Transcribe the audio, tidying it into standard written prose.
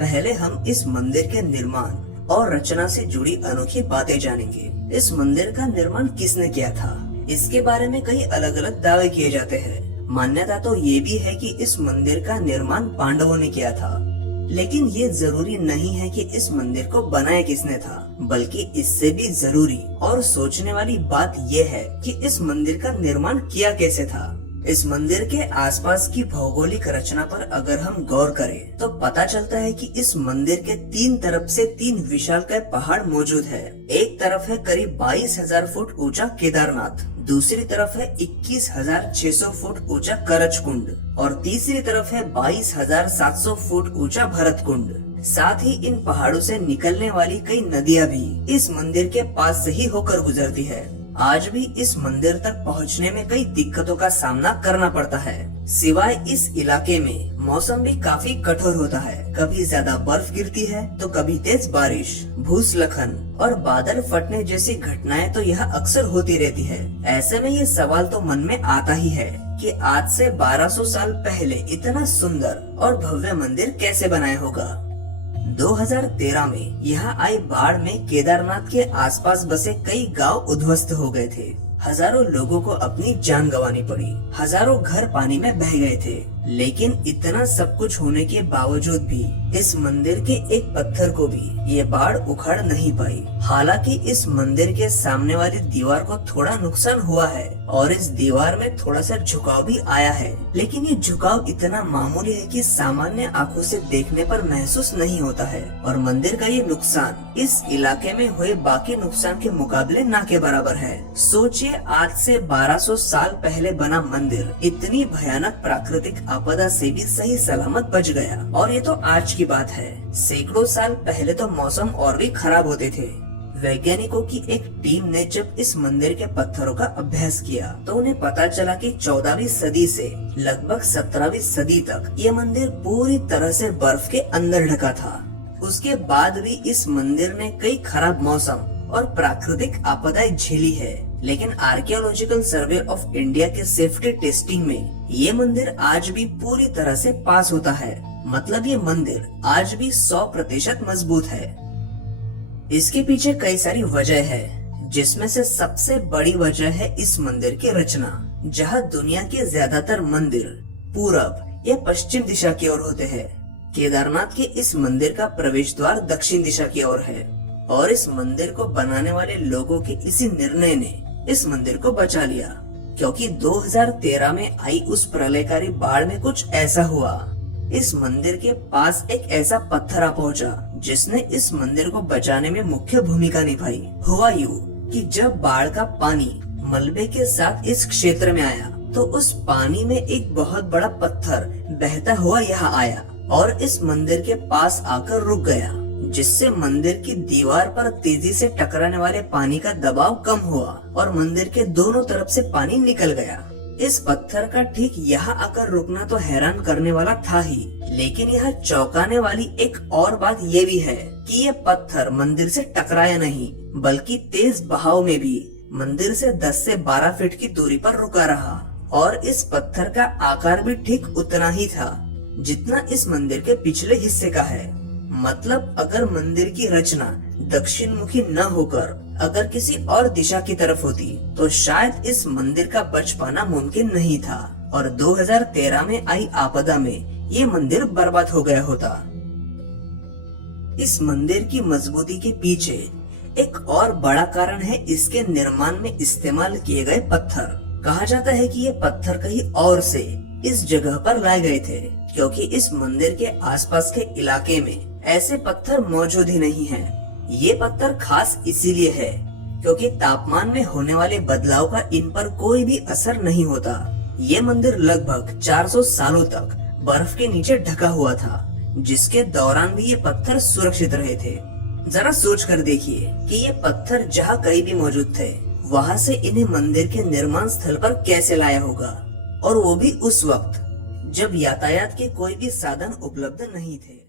पहले हम इस मंदिर के निर्माण और रचना से जुड़ी अनोखी बातें जानेंगे। इस मंदिर का निर्माण किसने किया था, इसके बारे में कई अलग अलग दावे किए जाते हैं। मान्यता तो ये भी है कि इस मंदिर का निर्माण पांडवों ने किया था, लेकिन ये जरूरी नहीं है कि इस मंदिर को बनाया किसने था, बल्कि इससे भी जरूरी और सोचने वाली बात ये है कि इस मंदिर का निर्माण किया कैसे था। इस मंदिर के आसपास की भौगोलिक रचना पर अगर हम गौर करें तो पता चलता है कि इस मंदिर के तीन तरफ से तीन विशालकाय पहाड़ मौजूद है। एक तरफ है करीब 22,000 फुट ऊंचा केदारनाथ, दूसरी तरफ है 21,600 फुट ऊंचा करच कुंड और तीसरी तरफ है 22,700 फुट ऊंचा भरत कुंड। साथ ही इन पहाड़ों से निकलने वाली कई नदियां भी इस मंदिर के पास से ही होकर गुजरती है। आज भी इस मंदिर तक पहुंचने में कई दिक्कतों का सामना करना पड़ता है। सिवाय इस इलाके में मौसम भी काफी कठोर होता है। कभी ज्यादा बर्फ गिरती है तो कभी तेज बारिश, भूस्खलन और बादल फटने जैसी घटनाएं तो यह अक्सर होती रहती है। ऐसे में ये सवाल तो मन में आता ही है कि आज से 1200 साल पहले इतना सुंदर और भव्य मंदिर कैसे बनाया होगा। 2013 में यहाँ आई बाढ़ में केदारनाथ के आसपास बसे कई गांव उद्ध्वस्त हो गए थे। हजारों लोगों को अपनी जान गंवानी पड़ी, हजारों घर पानी में बह गए थे। लेकिन इतना सब कुछ होने के बावजूद भी इस मंदिर के एक पत्थर को भी ये बाढ़ उखाड़ नहीं पाई। हालांकि इस मंदिर के सामने वाली दीवार को थोड़ा नुकसान हुआ है और इस दीवार में थोड़ा सा झुकाव भी आया है, लेकिन ये झुकाव इतना मामूली है कि सामान्य आंखों से देखने पर महसूस नहीं होता है और मंदिर का ये नुकसान इस इलाके में हुए बाकी नुकसान के मुकाबले ना के बराबर है। सोचिए, आज से 1200 साल पहले बना मंदिर इतनी भयानक प्राकृतिक आपदा से भी सही सलामत बच गया। और ये तो आज की बात है, सैकड़ों साल पहले तो मौसम और भी खराब होते थे। वैज्ञानिकों की एक टीम ने जब इस मंदिर के पत्थरों का अभ्यास किया तो उन्हें पता चला कि 14वीं सदी से लगभग 17वीं सदी तक ये मंदिर पूरी तरह से बर्फ के अंदर ढका था। उसके बाद भी इस मंदिर ने कई खराब मौसम और प्राकृतिक आपदाएं झेली है, लेकिन आर्कियोलॉजिकल सर्वे ऑफ इंडिया के सेफ्टी टेस्टिंग में ये मंदिर आज भी पूरी तरह से पास होता है। मतलब ये मंदिर आज भी 100% मजबूत है। इसके पीछे कई सारी वजह है, जिसमें से सबसे बड़ी वजह है इस मंदिर की रचना। जहाँ दुनिया के ज्यादातर मंदिर पूरब या पश्चिम दिशा की ओर होते हैं, केदारनाथ के इस मंदिर का प्रवेश द्वार दक्षिण दिशा की ओर है और इस मंदिर को बनाने वाले लोगों के इसी निर्णय ने इस मंदिर को बचा लिया, क्योंकि 2013 में आई उस प्रलयकारी बाढ़ में कुछ ऐसा हुआ। इस मंदिर के पास एक ऐसा पत्थर आ पहुंचा जिसने इस मंदिर को बचाने में मुख्य भूमिका निभाई। हुआ यूं कि जब बाढ़ का पानी मलबे के साथ इस क्षेत्र में आया तो उस पानी में एक बहुत बड़ा पत्थर बहता हुआ यहाँ आया और इस मंदिर के पास आकर रुक गया, जिससे मंदिर की दीवार पर तेजी से टकराने वाले पानी का दबाव कम हुआ और मंदिर के दोनों तरफ से पानी निकल गया। इस पत्थर का ठीक यहाँ आकर रुकना तो हैरान करने वाला था ही, लेकिन यहाँ चौंकाने वाली एक और बात ये भी है कि ये पत्थर मंदिर से टकराया नहीं, बल्कि तेज बहाव में भी मंदिर से 10 से 12 फीट की दूरी पर रुका रहा। और इस पत्थर का आकार भी ठीक उतना ही था जितना इस मंदिर के पिछले हिस्से का है। मतलब अगर मंदिर की रचना दक्षिण मुखी न होकर अगर किसी और दिशा की तरफ होती तो शायद इस मंदिर का बच पाना मुमकिन नहीं था और 2013 में आई आपदा में ये मंदिर बर्बाद हो गया होता। इस मंदिर की मजबूती के पीछे एक और बड़ा कारण है इसके निर्माण में इस्तेमाल किए गए पत्थर। कहा जाता है कि ये पत्थर कहीं और से इस जगह पर लाए गए थे, क्योंकि इस मंदिर के आसपास के इलाके में ऐसे पत्थर मौजूद ही नहीं हैं। ये पत्थर खास इसीलिए है क्योंकि तापमान में होने वाले बदलाव का इन पर कोई भी असर नहीं होता। ये मंदिर लगभग 400 सालों तक बर्फ के नीचे ढका हुआ था, जिसके दौरान भी ये पत्थर सुरक्षित रहे थे। जरा सोच कर देखिए कि ये पत्थर जहाँ कहीं भी मौजूद थे, वहाँ से इन्हें मंदिर के निर्माण स्थल पर कैसे लाया होगा, और वो भी उस वक्त जब यातायात के कोई भी साधन उपलब्ध नहीं थे।